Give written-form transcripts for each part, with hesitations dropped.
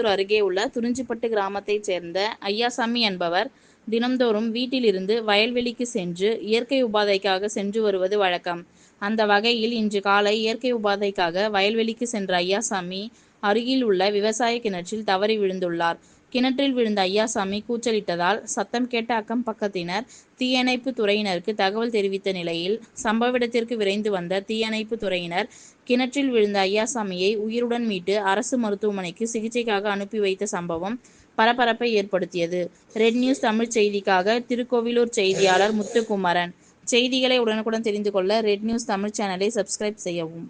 திருக்கோவிலூர் அருகே உள்ள துறிஞ்சிப்பட்டு கிராமத்தைச் சேர்ந்த ஐயாசாமி என்பவர் தினம்தோறும் வீட்டிலிருந்து வயல்வெளிக்கு சென்று இயற்கை உபாதைக்காக சென்று வருவது வழக்கம். அந்த வகையில் இன்று காலை இயற்கை உபாதைக்காக வயல்வெளிக்கு சென்ற ஐயாசாமி அருகில் உள்ள விவசாய கிணற்றில் தவறி விழுந்துள்ளார். கிணற்றில் விழுந்த ஐயாசாமி கூச்சலிட்டதால் சத்தம் கேட்ட அக்கம் பக்கத்தினர் தீயணைப்பு துறையினருக்கு தகவல் தெரிவித்த நிலையில் சம்பவ இடத்திற்கு விரைந்து வந்த தீயணைப்பு துறையினர் கிணற்றில் விழுந்த ஐயாசாமியை உயிருடன் மீட்டு அரசு மருத்துவமனைக்கு சிகிச்சைக்காக அனுப்பி வைத்த சம்பவம் பரபரப்பை ஏற்படுத்தியது. ரெட் நியூஸ் தமிழ் செய்திக்காக திருக்கோவிலூர் செய்தியாளர் முத்துக்குமரன். செய்திகளை உடனுக்குடன் தெரிந்து கொள்ள ரெட் நியூஸ் தமிழ் சேனலை சப்ஸ்கிரைப் செய்யவும்.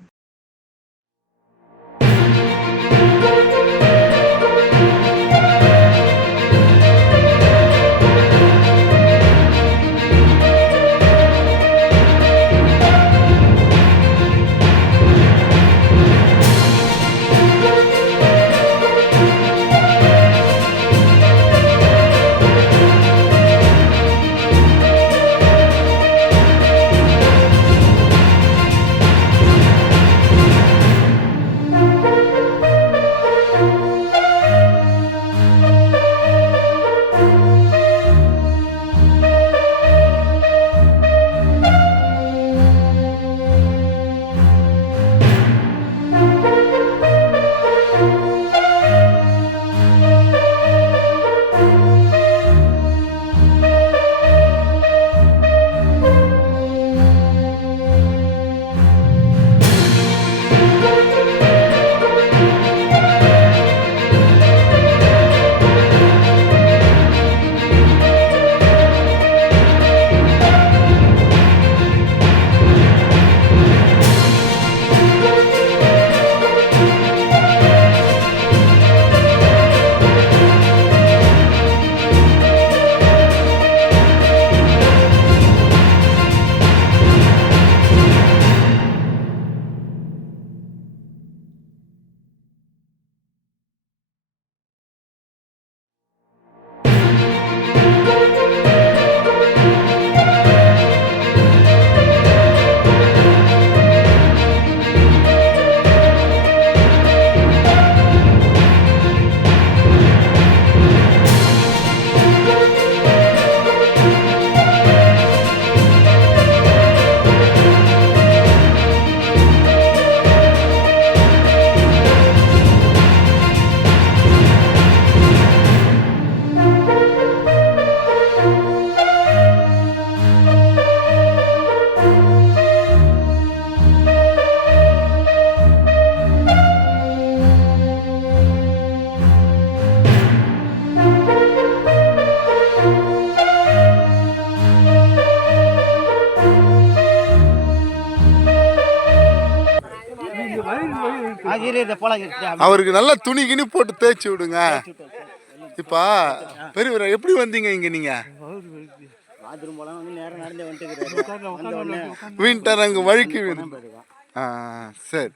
அவருக்கு நல்லா துணி கிணி போட்டு தேய்ச்சி விடுங்க. இப்ப பெரிய எப்படி வந்தீங்க இங்க? நீங்க வின்டர் அங்க வழுக்கி சரி.